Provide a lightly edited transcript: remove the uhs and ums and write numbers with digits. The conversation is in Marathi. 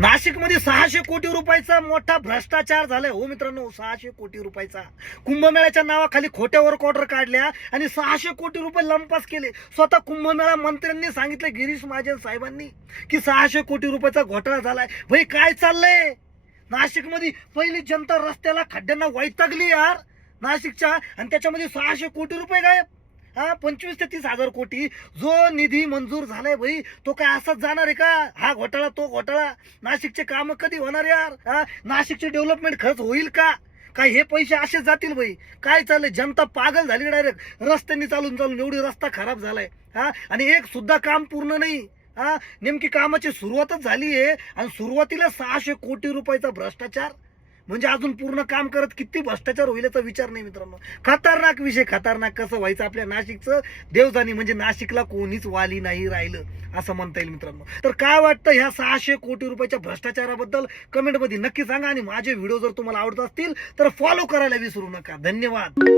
नाशिकमध्ये 600 कोटी रुपयाचा मोठा भ्रष्टाचार झालाय हो मित्रांनो. 600 कोटी रुपयाचा कुंभमेळ्याच्या नावाखाली खोट्या वर्क ऑर्डर काढल्या आणि 600 कोटी रुपये लंपास केले. स्वतः कुंभमेळा मंत्र्यांनी सांगितलं, गिरीश महाजन साहेबांनी, की 600 कोटी रुपयाचा घोटाळा झालाय. भाई काय चाललंय नाशिकमध्ये? पहिली जनता रस्त्याला खड्ड्यांना वैतागली यार नाशिकच्या, आणि त्याच्यामध्ये 600 कोटी रुपये गायब. 25 ते 30 हजार कोटी जो निधी मंजूर झालाय भाई, तो काय असाच जाणार आहे का? हा घोटाळा तो घोटाळा. नाशिकचे काम कधी होणार यार? नाशिकचे डेव्हलपमेंट खर्च होईल का? काय हे पैसे असेच जातील भाई? काय चाललंय? जनता पागल झाली डायरेक्ट. रस्त्यांनी चालून चालून एवढी रस्ता खराब झालाय आणि एक सुद्धा काम पूर्ण नाही. नेमकी कामाची सुरुवातच झाली आहे आणि सुरुवातीला 600 कोटी रुपयाचा भ्रष्टाचार. म्हणजे अजून पूर्ण काम करत किती भ्रष्टाचार होईल याचा विचार नाही मित्रांनो. खतरनाक विषय, खतरनाक. कसं व्हायचं आपल्या नाशिकचं देवजानी, म्हणजे नाशिकला कोणीच वाली नाही राहिलं असं म्हणता येईल मित्रांनो. तर काय वाटतं ह्या 600 कोटी रुपयाच्या भ्रष्टाचाराबद्दल कमेंटमध्ये नक्की सांगा. आणि माझे व्हिडिओ जर तुम्हाला आवडत असतील तर फॉलो करायला विसरू नका. धन्यवाद.